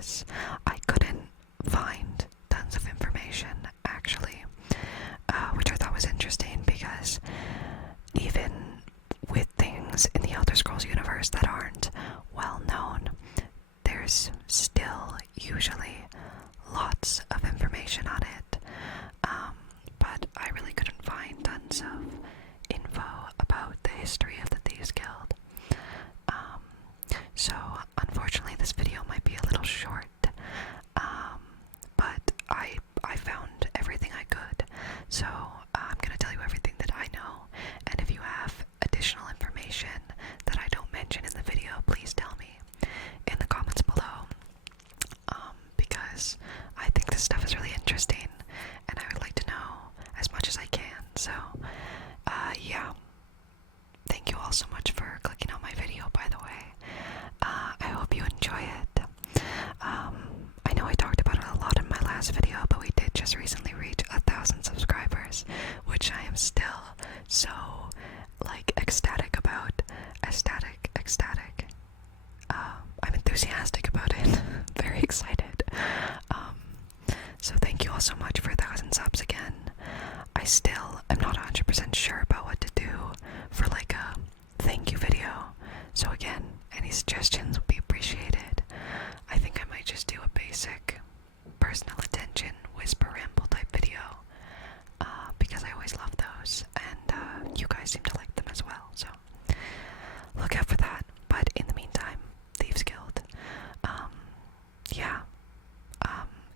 this, I couldn't find tons of information, actually, which I thought was interesting because even with things in the Elder Scrolls universe that aren't well known, there's still usually lots of information on it. But I really couldn't find tons of info about the history of the Thieves Guild. So unfortunately this video might be a little short, but I found everything I could. So I'm gonna tell you everything that I know, and if you have additional information that I don't mention in the video, please tell me in the comments below, because I think this stuff is really interesting, and I would like to know as much as I can. So, yeah. Thank you all so much for clicking on my video, by the way. I hope you enjoy it. I know I talked about it a lot in my last video, but we did just recently reach 1,000 subscribers, which I am still so, like, ecstatic about. Ecstatic. I'm enthusiastic about it. Very excited. So thank you all so much for 1,000 subs again. I still am not 100% sure about what to do for like a thank you video. So again, any suggestions would be appreciated. I think I might just do a basic personal attention whisper ramble type video, because I always love those, and you guys seem to like them as well. So look out for that. But in the meantime, Thieves Guild. Yeah.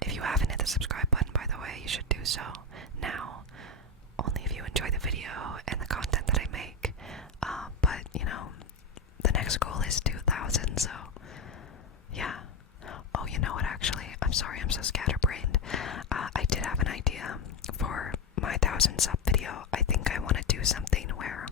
If you haven't hit the subscribe button, by the way, you should do so now. Only if you enjoy the video and the content that I make. But, you know, the next goal is 2,000, so yeah. Oh, you know what, actually, I'm sorry, I'm so scatterbrained. I did have an idea for my 1,000 sub video. I think I want to do something where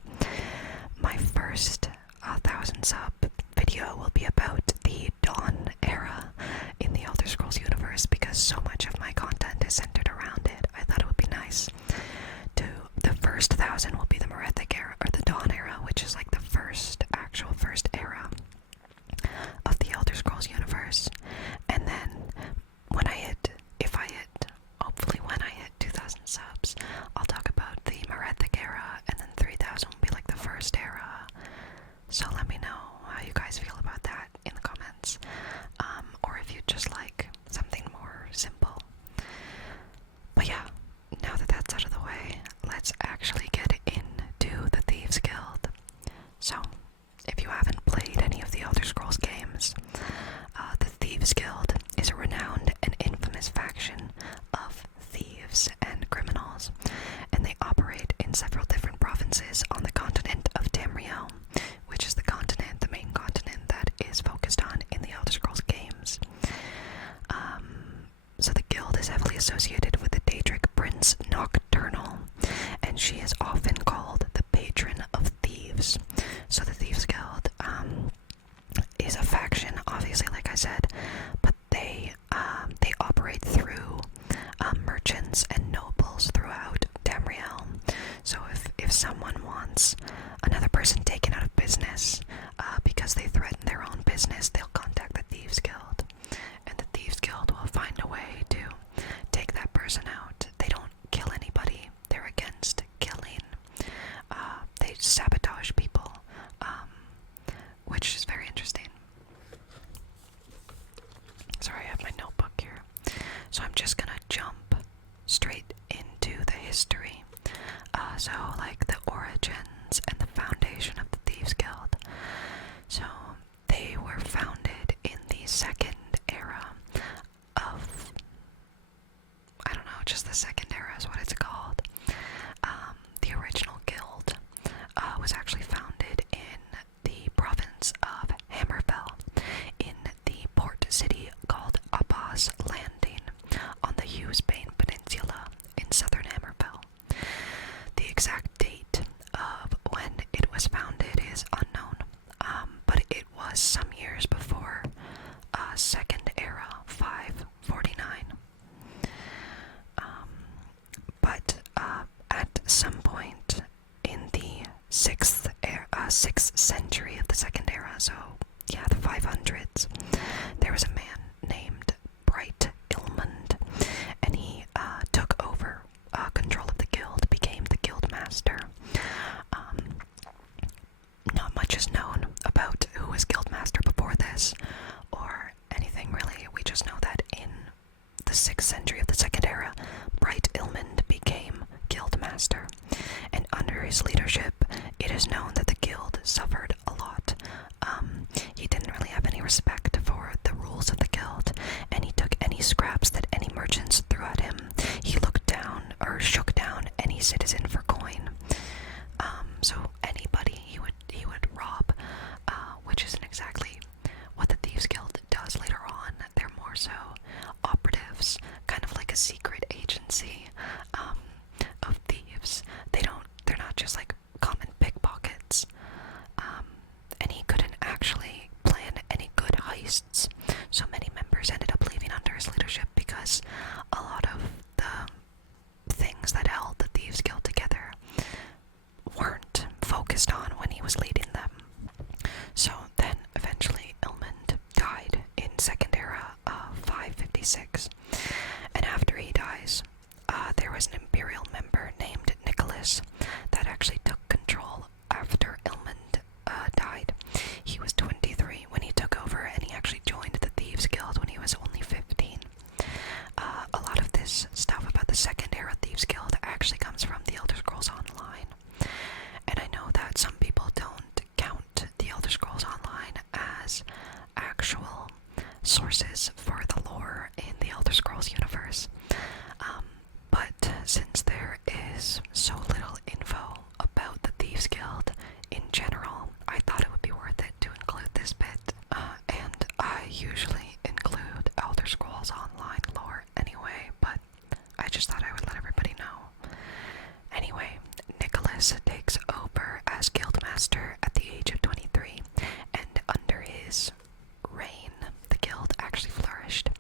my first 1,000 sub video will be about the Dawn era in the Elder Scrolls universe, because so much of my content is centered around it. I thought it would be nice to, the first 1,000 will be the Merethic era, or the Dawn era, which is like the actual first era of the Elder Scrolls universe. And then when I hit, hopefully when I hit 2,000 subs, I'll talk about the Merethic era, and then 3,000 will be like the first era. So let me know how you guys feel about that in the comments, or if you just like something more simple. But yeah, now that that's out of the way, let's actually get into the Thieves Guild. So, if you haven't played any of the Elder Scrolls games, the Thieves Guild is a renowned and infamous faction of thieves and criminals, and they operate in several different provinces on the continent of Tamriel, which is the main continent that is focused on in the Elder Scrolls games. So the guild is heavily associated with the Daedric Prince Nocturnal, and she is often called the patron of thieves. So the Thieves Guild is a faction, obviously, like I said, but they operate through merchants and nobles throughout Tamriel. So if someone wants another person taken out of business because they threaten their own business, they'll contact the Thieves Guild, and the Thieves Guild will find a way to take that person out. They don't kill anybody. They're against killing. They sabotage people, which is very interesting. Sorry, I have my notebook here. So I'm just gonna jump straight into the history. So like the origins and the foundation of the Thieves Guild. So they were founded in the second era of, I don't know, just the second era is what it's called. The original guild was actually founded in the province of Hammerfell, in the port city called Abbas Landing on the Hughesbane Peninsula in southern Hammerfell. The exact date of when it was founded is unknown, but it was some years before Second Era 549. But at some point in the 6th century of the Second Era, so yeah, the 500s, there was a man named heists. So many members ended up leaving under his leadership because a lot of the things that held the Thieves Guild together weren't focused on when he was leading them. So then eventually Ilmond died in Second Era of 556, and after he dies, there was an Imperial member named Nicholas that actually took control after Ilmond died. He was 23 when he took over, and he actually joined the Thieves Guild when he was only 15. A lot of this stuff about the Second Era Thieves Guild actually comes from the Elder Scrolls Online, and I know that some people don't count the Elder Scrolls Online as actual sources for the lore in the Elder Scrolls universe. But since there is so little info about the Thieves Guild in general, I thought it would be worth it to include this bit. And I usually include Elder Scrolls Online lore anyway, but I just thought I would let everybody know. Anyway, Nicholas takes over as Guildmaster at the age of 23, and under his reign, the guild actually flourished.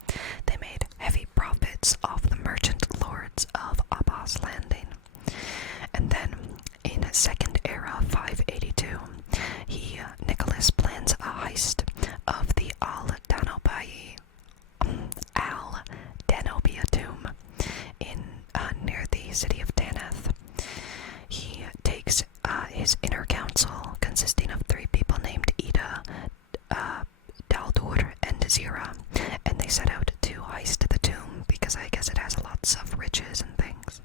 They made heavy profits off the merchant lords of Abbas Landing. And then, in Second Era 582, Nicholas plans a heist of the Al-Danobia tomb in near the city of Tanith. He takes his inner council, consisting of 3 people named Ida, Daldur, and Zira, and they set out to heist the tomb because I guess it has lots of riches and things.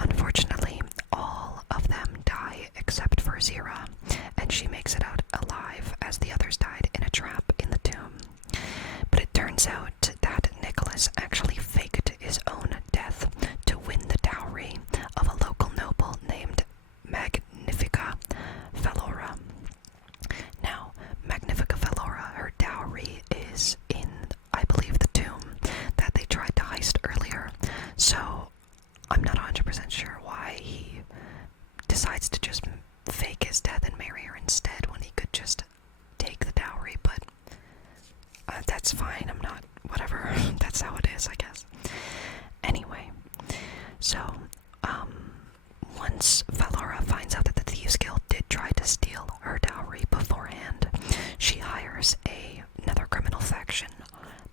Unfortunately, all of them die except for Zira, and she makes it out alive as the others died in a trap in the tomb. But it turns out that Nicholas actually faked his own death to win the dowry of a local noble named Magnifica Valora. Now, Magnifica Valora, her dowry is in, I believe, the tomb that they tried to heist earlier, so I'm not 100% sure why he decides to just fake his death and marry her instead when he could just take the dowry, but that's fine, I'm not, whatever, that's how it is, I guess. Anyway, so, once Valora finds out that the Thieves Guild did try to steal her dowry beforehand, she hires another criminal faction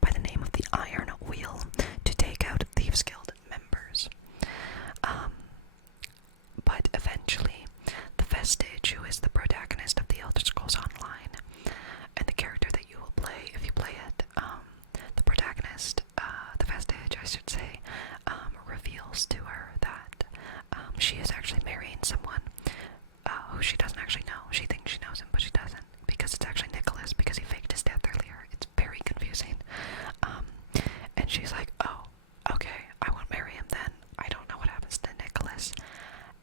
by the name of the Iron Wheel to take out Thieves Guild members. But eventually, the Vestige, who is the protagonist of the Elder Scrolls Online, and the character that you will play if you play it, the protagonist, the Vestige, I should say, reveals to her that she is actually marrying someone who she doesn't actually know. She thinks she knows him, but she doesn't, because it's actually Nicholas, because he faked his death earlier. It's very confusing. And she's like, oh, okay, I won't marry him then. I don't know what happens to Nicholas.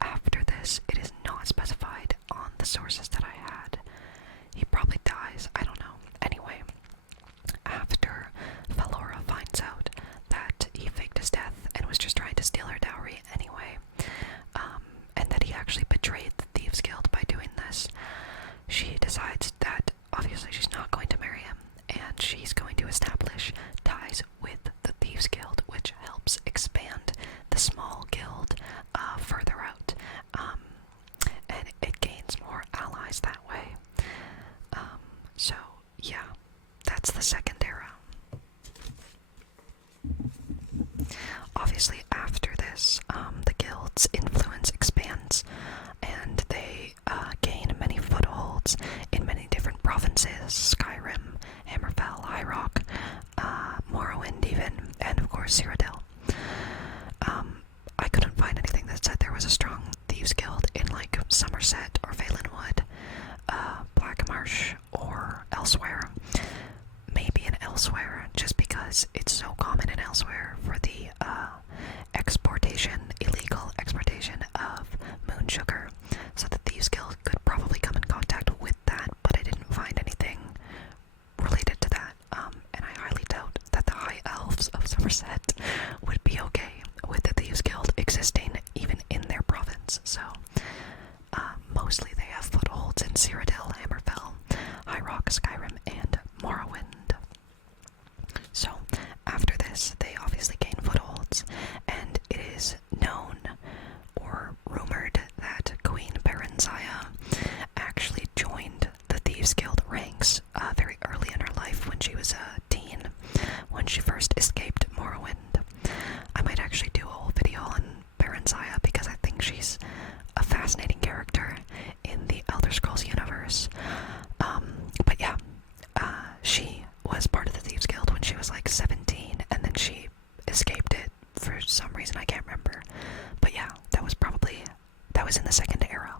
After this, it is not specified on the sources that I had. He probably dies, I don't know. Anyway, after Valora finds out that he faked his death and was just trying to steal her dowry anyway, and that he actually betrayed the Thieves Guild by doing this, she decides that obviously she's not going to marry him, and she's going to establish ties with the Thieves Guild, which helps expand the small guild further out, and it gains more allies that way. So yeah, that's the Second Era. Obviously, after this, the guild's influence expands, and they gain many footholds in many different provinces: Skyrim, Hammerfell, High Rock, Morrowind even, and of course Cyrodiil. I couldn't find anything that said there was a strong Thieves Guild in like Somerset or Valenwood, Blackmarsh, or elsewhere. Maybe in Elsewhere, just because it's so common in Elsewhere for the illegal exportation of moon sugar. So the Thieves Guild could probably come in contact with that, but I didn't find anything related to that. And I highly doubt that the High Elves of Somerset would be okay with the Thieves Guild existing even in their province. So mostly they have footholds in Cyrodiil, Hammerfell, High Rock, Skyrim, and she was a teen, when she first escaped Morrowind. I might actually do a whole video on Baronzaya because I think she's a fascinating character in the Elder Scrolls universe. But yeah, she was part of the Thieves Guild when she was like 17, and then she escaped it for some reason, I can't remember. But yeah, that was in the Second Era.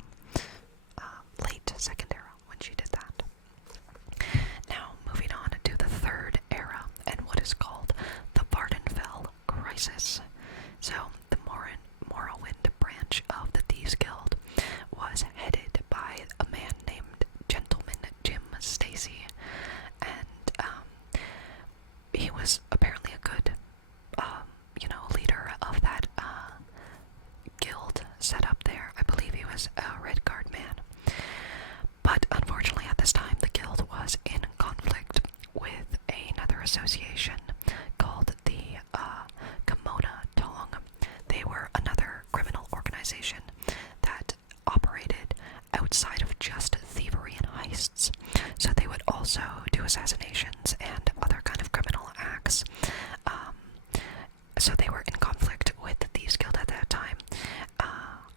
Late Second Era when she did that. Now, moving on to the Third Era, and what is called the Vardenfell Crisis. So, the Morrowind branch of the Thieves Guild was headed by a man named Gentleman Jim Stacy, and he was apparently a good, leader of that guild set up there. I believe he was a Red Guard man. But unfortunately, at this time, the guild was in conflict with another association called the Kimona Tong. They were another criminal organization that operated outside of just thievery and heists. So they would also do assassinations and other kind of criminal acts. So they were in conflict with the Thieves Guild at that time.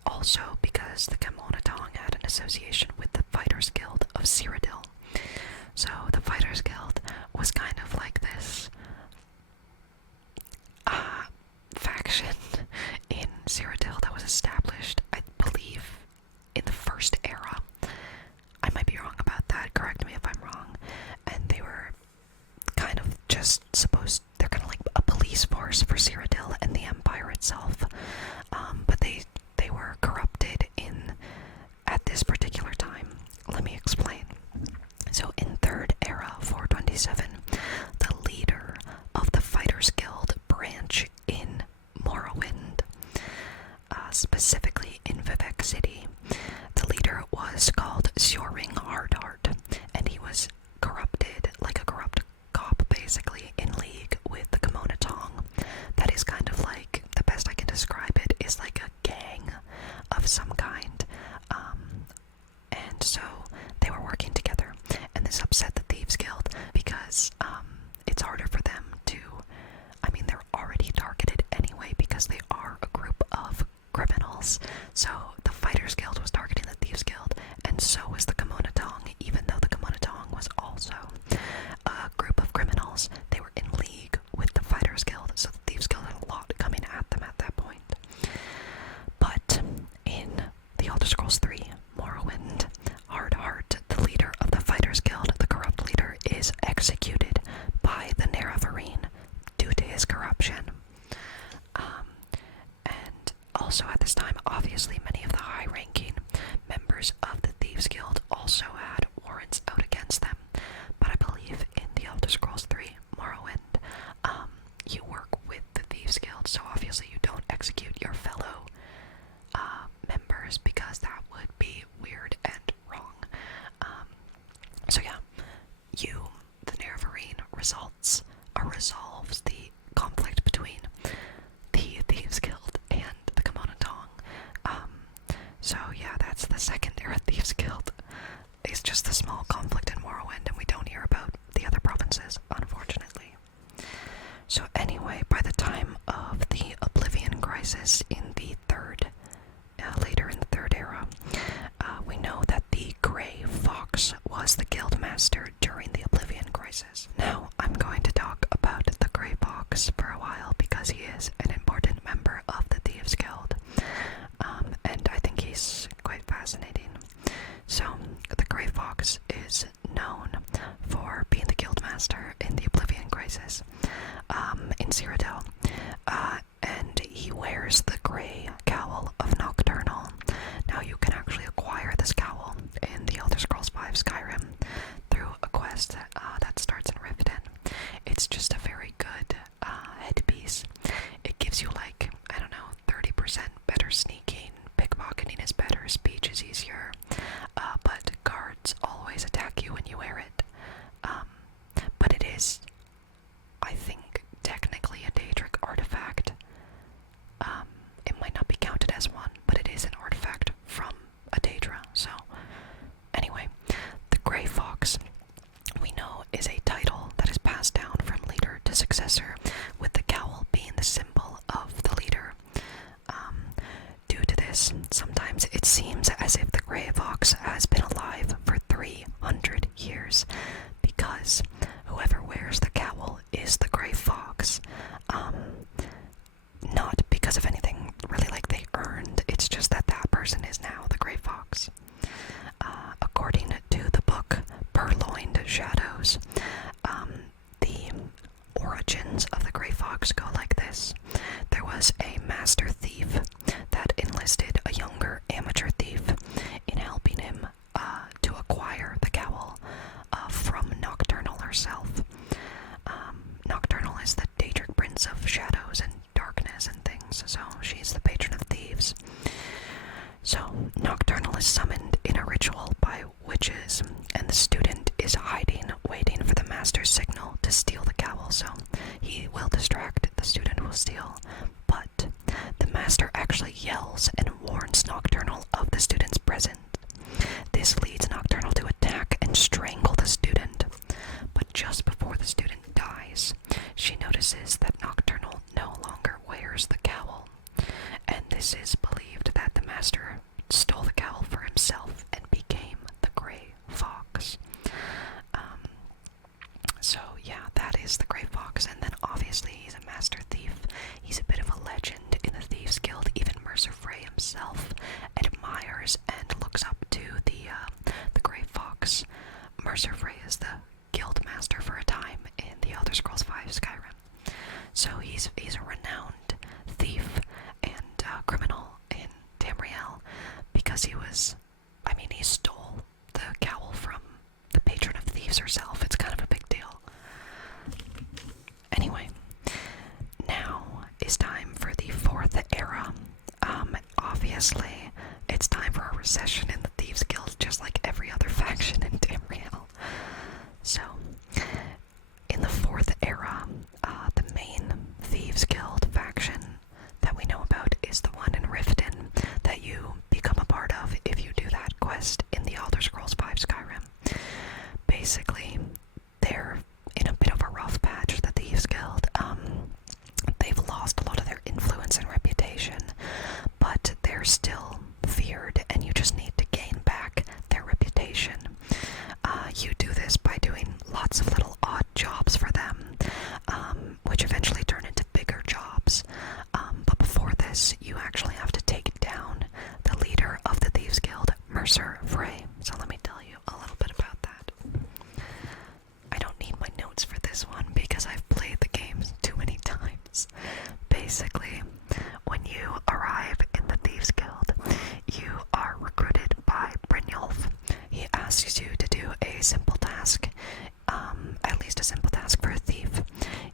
Also because the Kimona Tong had an association with the Fighters Guild of Cyrodiil. So the Fighters Guild was kind of like this faction in Cyrodiil that was established, I believe, in the First Era. I might be wrong about that, correct me if I'm wrong. And they were kind of just they're kind of like a police force for Cyrodiil and the Empire itself. But they were corrupted at this particular time. Let me explain. So in Third Era 427, the leader of the Fighters Guild branch in Morrowind, specifically in Vivec City, the leader was called Sjoring Hardheart, and he was corrupted, like a corrupt cop basically, in league with the Kimona Tong. That is kind of like, the best I can describe it is like a gang of some kind. And so they were working together, and this upset the Thieves Guild because it's harder for them to, they're already targeted anyway because they are a group of criminals. So the Fighters Guild was targeting the Thieves Guild, and so was the Kimona Tong, even though the Kimona Tong was also a group of criminals. They were in league with the Fighters Guild, so the Thieves Guild had a lot coming at them at that point. But in the Elder Scrolls 3, Morrowind, Hardheart, the leader of the Fighters Guild, the corrupt leader, is executed by the Nerevarine due to his corruption. And also at this time, obviously, many of the high-ranking members of the Thieves Guild also had warrants out against them. But I believe in the Elder Scrolls 3, Morrowind, you work with the Thieves Guild, so obviously you don't execute your fellow members because that would be weird and wrong. So yeah, the Nerevarine resolves the conflict between the Thieves Guild and the Kimona Tong. So yeah, that's the Second Era Thieves Guild. It's just a small conflict in Morrowind, and we don't hear about the other provinces, unfortunately. So anyway, by the time of the Oblivion Crisis in the later in the Third Era, we know that the Grey Fox was the Guildmaster during the Oblivion Crisis. Now, I'm going to talk about the Grey Fox for a while because he is an important member of the Thieves Guild, and I think he's quite fascinating. So, the Grey Fox is known for being the Guildmaster in the Oblivion Crisis in Cyrodiil, and he wears the grey cowl of Nocturnal. Now, you can actually acquire this cowl in the Elder Scrolls V Skyrim through a quest that starts in Riften. It's just a very good headpiece. It gives you 30% better sneaking, pickpocketing is better, speech is easier, but guards always attack you when you wear it. But it is, I think, technically a Daedric artifact. It might not be counted as one, but it is an artifact from a Daedra. So, anyway, the Grey Fox, we know, is a title that is Fox go like this. There was a master thief that enlisted a younger amateur thief in helping him to acquire the cowl from Nocturnal herself. Nocturnal is the Daedric Prince of shadows and darkness and things, so she's the patron of thieves. So, Nocturnal is summoned in a ritual by witches, and the student is hiding, waiting for the master's signal to steal the cowl, so he will distract, the student will steal. But the master actually yells and warns Nocturnal of the student's presence. This leads Nocturnal to attack and strangle the student. But just before the student dies, she notices that Nocturnal no longer wears the cowl. And this is believed that the master stole the cowl for himself and became the Grey Fox. So yeah, that is the Grey Fox, and then obviously he's a master thief. He's a bit of a legend in the Thieves Guild. Even Mercer Frey himself admires and looks up to the Grey Fox. Mercer Frey is the guild master for a time in the Elder Scrolls V Skyrim. So he's a renowned thief and criminal in Tamriel because he stole the cowl from the patron of thieves herself. It's kind of a big deal. Anyway, now is time for the fourth era. Obviously, it's time for a recession in the Thieves Guild, just like every other faction in Tamriel. So, in the fourth era, the main Thieves Guild faction that we know about is the one in Riften that you become a part of if you do that quest in the Elder Scrolls V Skyrim. Basically, they're in a bit of a rough patch, the Thieves Guild. They've lost a lot of their influence and reputation, but they're still feared, and you just need to gain back their reputation. You do this by doing lots of little odd jobs for them, which eventually turn into bigger jobs. But before this, you actually have to take down the leader of the Thieves Guild, Mercer Frey. So let me tell you a little bit about that. I don't need my notes for this one because I've played the game too many times. Basically, when you arrive in the Thieves Guild, you are recruited by Brynjolf. He asks you to do a simple task, at least a simple task for a thief.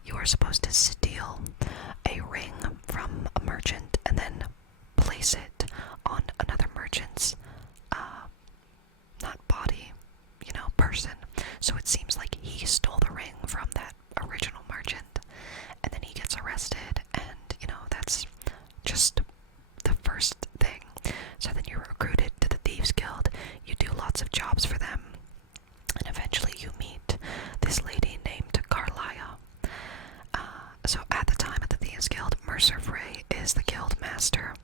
You are supposed to steal a ring from a merchant and then place it on another merchant's, not body, person. So it seems like he stole the ring from that original merchant, and then he gets arrested, and, that's just the first thing. So then you're recruited to the Thieves Guild, you do lots of jobs for them, and eventually you meet this lady named Carlia. So at the time of the Thieves Guild, Mercer Frey is the guild master,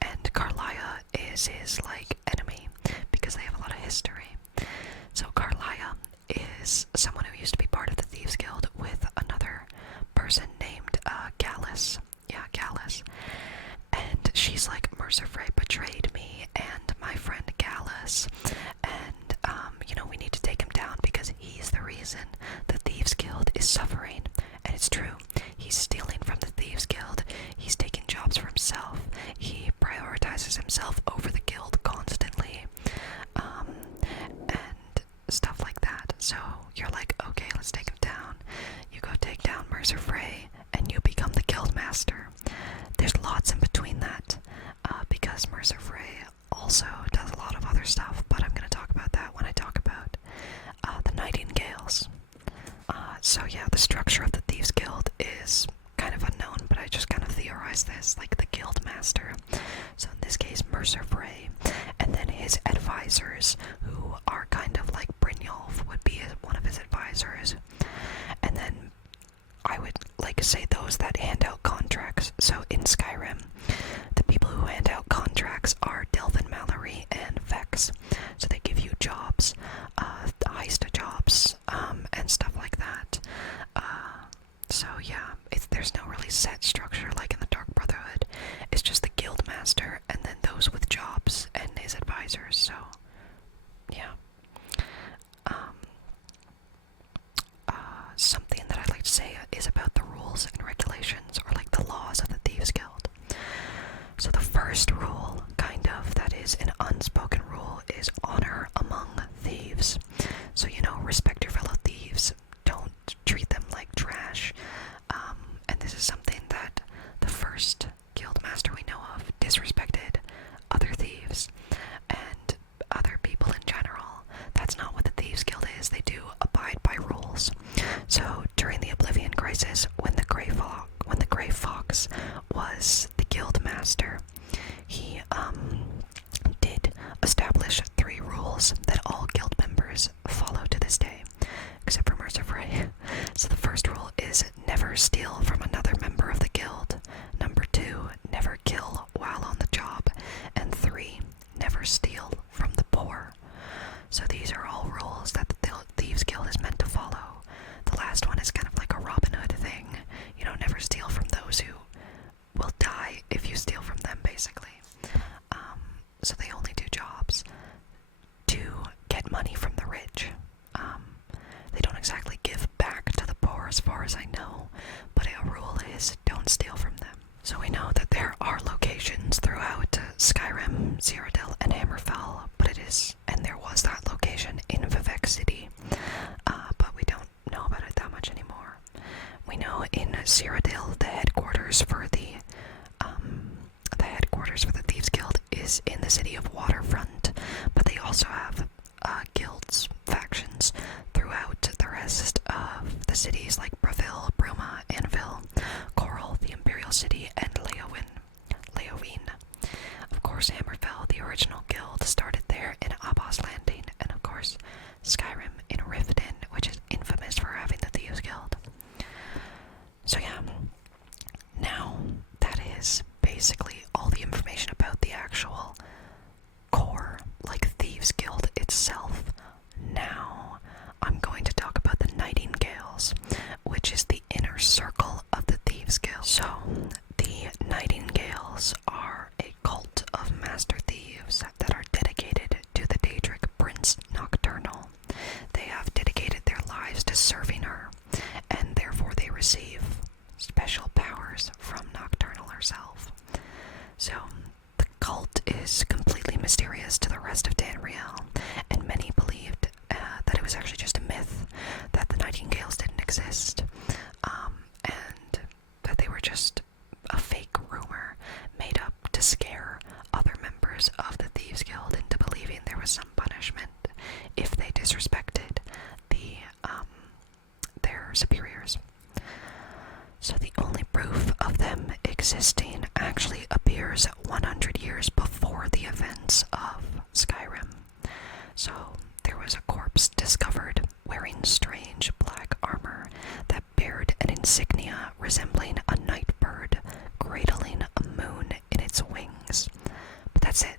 and Carlia is his, enemy, because they have a lot of history. So Carlia is someone who used to be part of the Thieves Guild with another person named Gallus. Yeah, Gallus. And she's like, Mercer Frey betrayed me and my friend Gallus, and we need to take him down because he's the reason the Thieves Guild is suffering. And it's true. He's stealing from the Thieves Guild. He's taking jobs for himself. He prioritizes himself over the guild constantly. And stuff like that. So you're like, okay, let's take him down. You go take down Mercer Frey, and you become the guild master. There's lots in between that, because Mercer Frey also does a lot of other stuff, but I'm going to talk about that when I talk about the Nightingales. So yeah, the structure of the Thieves Guild is kind of unknown, but I just kind of theorized this, like the guild master. So in this case, Mercer Frey, and then his advisors, who are kind of like Brynjolf would be one of his advisors, and then I would say those that hand out contracts. So in Skyrim, the people who hand out contracts are Delvin Mallory and Vex. So they give you jobs, heist jobs, and stuff like that. So yeah, there's no really set structure like in the Dark Brotherhood. It's just the guild master and then those with jobs and his advisors. So yeah. Something that I'd like to say is about the rules and regulations So during the Oblivion Crisis, when the Grey Fox was the guild master, he did establish 3 rules that all guild members follow to this day, except for Mercer Frey. So the first rule is never steal from another member of the guild. Number 2, never kill while on the job. And 3, never steal from the poor. So these are all rules that the Thieves Guild is meant to follow. The last one is kind of like a Robin Hood thing. You know, never steal from those who will die if you steal from them, basically. So they only do jobs to get money from the rich. They don't exactly give back to the poor as far as I know, but a rule is don't steal from them. So we know that there are locations throughout Skyrim, Cyrodiil, and Hammerfell, and there was that location in Vivec City, but we don't know about it that much anymore. We know in Cyrodiil, the headquarters for the Thieves Guild is in the city of Waterfront, but they also have guilds, factions throughout the rest of the cities like Bravil, Bruma, Anvil, Coral, the Imperial City, and Leowin. Of course, Hammerfell, the original guild, started there in Abbas Landing, and of course, Skyrim in Riften, which is infamous for having the Thieves Guild. So yeah, now that is basically all the information about the actual core, like Thieves Guild itself. Now, I'm going to talk about the Nightingales, which is the inner circle of the Thieves Guild. So, the Nightingales are a cult of master thieves that are dedicated to the Daedric Prince Nocturnal. They have dedicated their lives to serving her, and therefore they receive special powers from Nocturnal herself. So, the cult is completely mysterious to the rest of Tamriel, and many believed that it was actually just a myth, that the Nightingales didn't exist, and that they were just a fake rumor made up to scare other members of the Thieves Guild into believing there was some punishment if they disrespected their superiors. So the only proof of them existing actually appears 100 years before the events of Skyrim. So there was a corpse discovered wearing strange black armor that bared an insignia resembling a night bird cradling a moon in its wings. But that's it.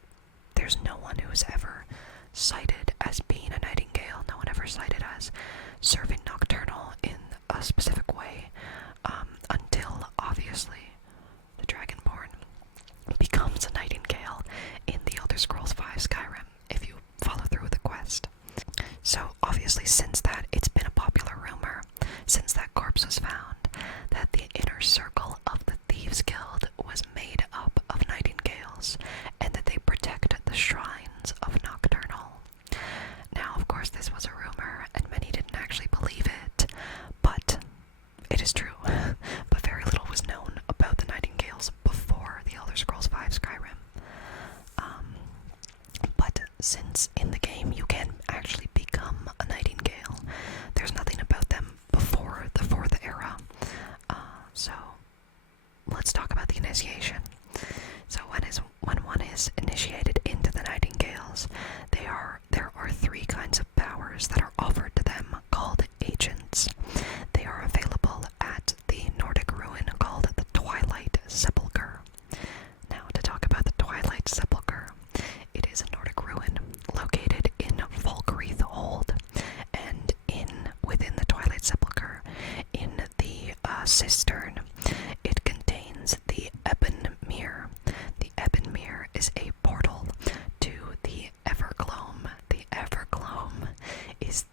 There's no one who's ever cited as being a nightingale. No one ever cited as serving Nocturnal in a specific way, until, obviously, the Dragonborn becomes a nightingale in the Elder Scrolls V Skyrim, if you follow through with the quest. So, obviously, since that, it's been a popular rumor, since that corpse was found, that the inner circle of the Thieves Guild was made up of nightingales, and that they protect the shrines of Nocturnal. Now, of course, this was a rumor, and many didn't actually believe it, but it is true. But very little was known about the Nightingales before the Elder Scrolls V Skyrim. But since in the game you can actually become a Nightingale, there's nothing about them before the 4th era. So let's talk about the initiation. So when one is initiated into the Nightingales, there are 3 kinds of powers that are offered to them called agents. They are available at the Nordic ruin called the Twilight Sepulchre. Now, to talk about the Twilight Sepulchre, it is a Nordic ruin located in Volkreath Hold, and within the Twilight Sepulchre, in the cistern, it contains the Ebon Mere. The Ebon Mere is a portal to the Evergloam. The Evergloam is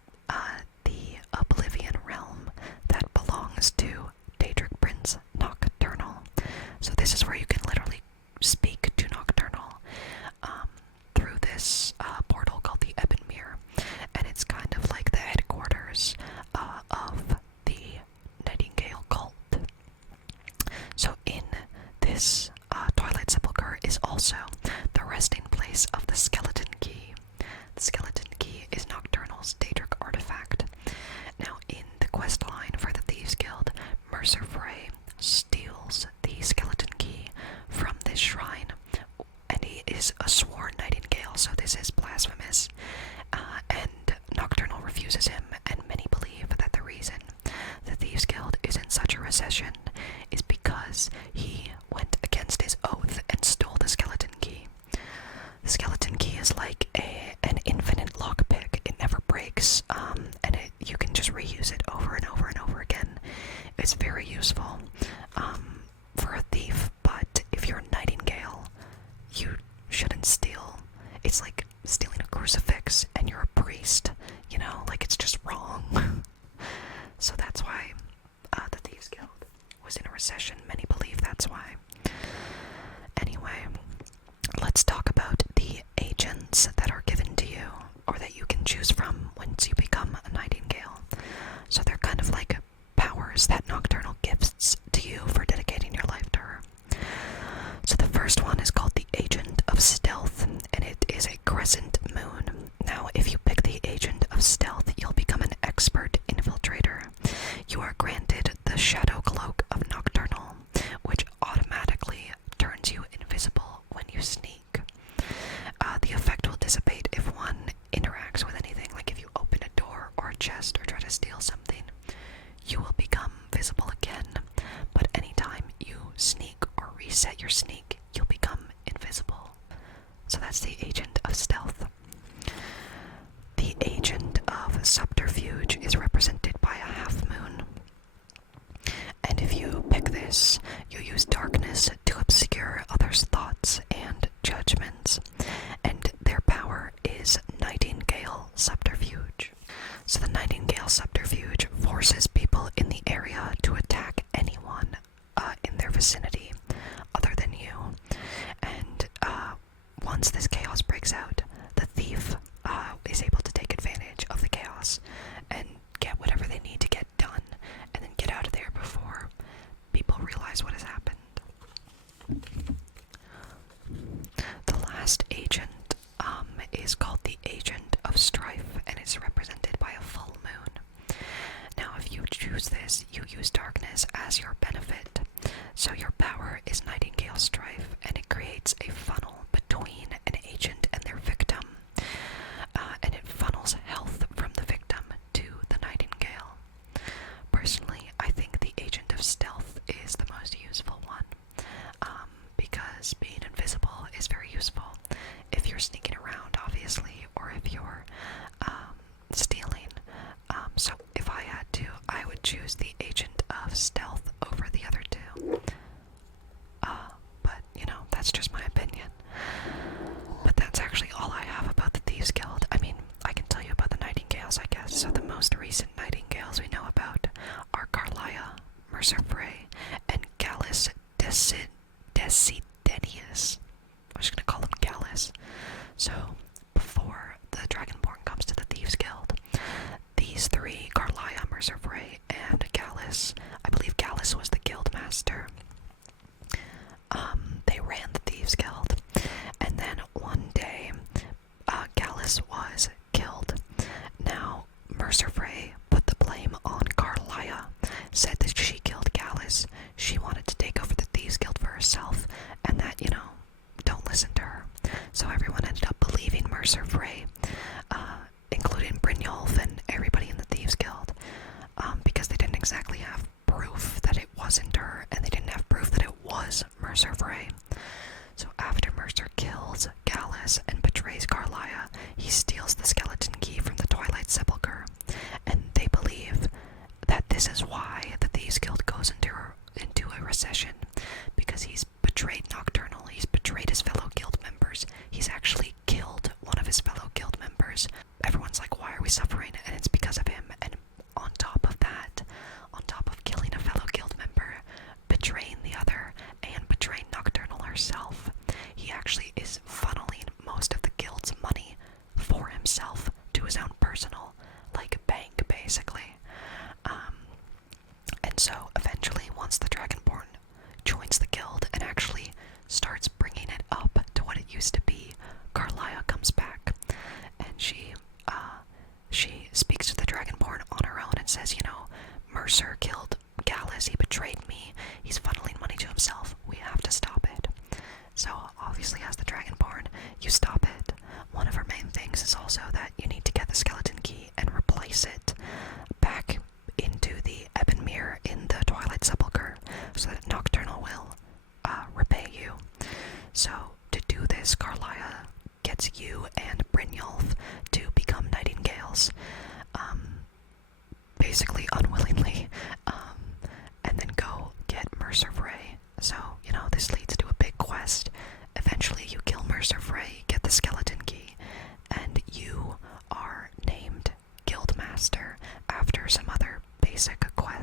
the Oblivion realm that belongs to Daedric Prince Nocturnal. So this is where you can literally speak to Nocturnal through this portal called the Ebon Mere, and it's kind of like the headquarters of the Nightingale cult. Mercer Frey steals the skeleton key from this shrine, and he is a sworn Nightingale, so this is blasphemous. And Nocturnal refuses him, and many believe that the reason the Thieves Guild is in such a recession is because he went against his oath and stole the skeleton key. The skeleton key is like an infinite lockpick. It never breaks, and you can just reuse it over and over and over again. It's very useful for a thief, but if you're a Nightingale, you shouldn't steal. It's like stealing a crucifix and you're a priest, you know, like it's just wrong. So that's why the Thieves Guild was in a recession. Many believe that's why. Anyway, let's talk about the agents that are given to you, or that you can choose from once you become a Nightingale. So they're kind of like powers that Nocturnal gifts to you for dedicating your life to her. So the first one is called the Agent of Stealth, and it is a crescent moon. Now, if you pick the Agent of Stealth, you'll become an expert infiltrator. You are granted the Shadow Cloak of Nocturnal, which automatically turns you invisible when you sneak. The effect will dissipate if one interacts with anything, like if you open a door or a chest or try to steal something. You will become visible again, but anytime you sneak or reset your sneak, you'll become invisible. So that's the Agent of Stealth. The Agent of Subterfuge is represented by a half moon. And if you pick this, you use darkness to obscure others' thoughts and judgments. And their power is Nightingale Subterfuge. So the Nightingale Subterfuge forces people in the area to attack anyone in their vicinity other than you. And once this chaos breaks out, the thief is able to take advantage of the chaos and get whatever they need to get done, and then get out of there before people realize what has happened. The last agent is called the Agent of Strife, and it's represented by a full moon. Now, if you choose this, you use darkness as your benefit. So your power is Nightingale Strife, and it creates a funnel between an agent and their victim. And it funnels health from the victim to the Nightingale. Personally, I think the Agent of Stealth is the most useful one, because being invisible is very useful if you're sneaking around, obviously, or if you're stealing. So if I had to, I would choose the Agent of Stealth over the other two. But, you know, that's just my opinion. But that's actually all I have about the Thieves Guild. I mean, I can tell you about the Nightingales, I guess. So the most recent Nightingales we know about are Carlia, Mercer Frey, and Gallus Desidenius. I'm just gonna call him Gallus. So, before the Dragonborn comes to the Thieves Guild, these three, Carlia, Mercer Frey, and Gallus, I believe Gallus was the guild master, they ran the Thieves Guild. And then one day, Gallus was killed. Now, Mercer Frey put the blame on Carlia, said that she killed Gallus. She wanted to take over the Thieves Guild for herself, and that, you know, don't listen to her. So everyone ended up believing Mercer Frey, including Brynjolf and everybody in the Thieves Guild, because they didn't exactly have proof that it wasn't her, and they didn't have proof that it was Mercer Frey. So after Mercer kills Gallus and betrays Carlia, he steals the skeleton key from the Twilight Sepulchre, and they believe that this is why the Thieves Guild goes into a recession, because he's betrayed Nocturnal, he's betrayed his fellow guild members, he's actually killed one of his fellow guild members. Everyone's like, why are we suffering? And it's because of him. And on top of that, on top of killing a fellow guild member, betraying the other, and betraying Nocturnal herself, he actually is funneling most of the guild's money for himself to his own personal, like, bank, basically. And so, eventually, once the Dragonborn joins the guild and actually starts bringing it up to what it used to be, Carlia comes back, and she speaks to the Dragonborn on her own and says, you know, Mercer killed Gallus, he betrayed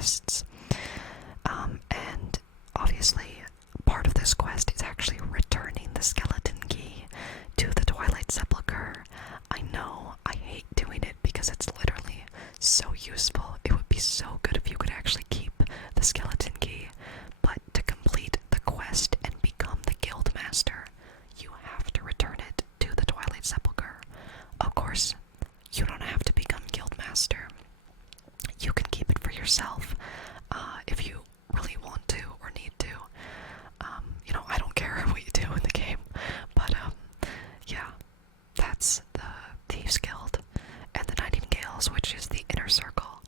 quests. And obviously, part of this quest is actually returning the skeleton key to the Twilight Sepulchre. I know, I hate doing it because it's literally so useful. It would be so good if you could actually keep the skeleton key, but to complete the quest and become the guild master, you have to return it to the Twilight Sepulchre. Of course, you don't have to become guild master. You can keep it for yourself if you really want to or need to. I don't care what you do in the game, but yeah, that's the Thieves Guild and the Nightingales, which is the inner circle.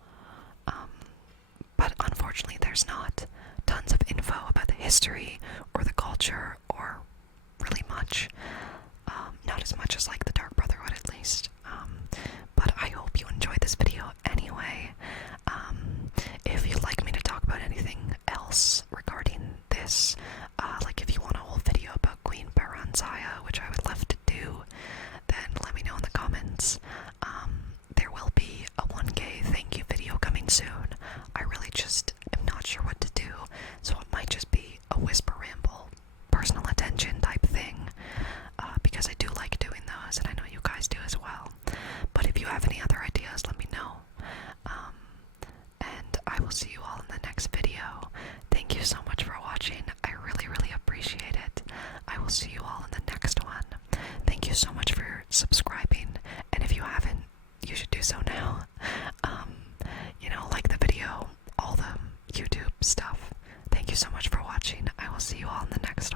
But unfortunately, there's not tons of info about the history or the culture or really much. Not as much as like the Dark Brotherhood, at least. But I hope you enjoyed this video anyway. If you'd like me to talk about anything else regarding this, like if you want a whole video about Queen Baranzaya, which I would love to do, then let me know in the comments. There will be a 1K thank you video coming soon. I really just am not sure what to do, so it might just be a whisper ramble, personal attention type thing, because I do like doing those, and I know you guys do as well. But if you have any other ideas, let me know. And I will see you all in the next video. Thank you so much for watching. I really, really appreciate it. I will see you all in the next one. Thank you so much for subscribing, and if you haven't, you should do so now. Like the video, all the YouTube stuff. Thank you so much for watching. I will see you all in the next one.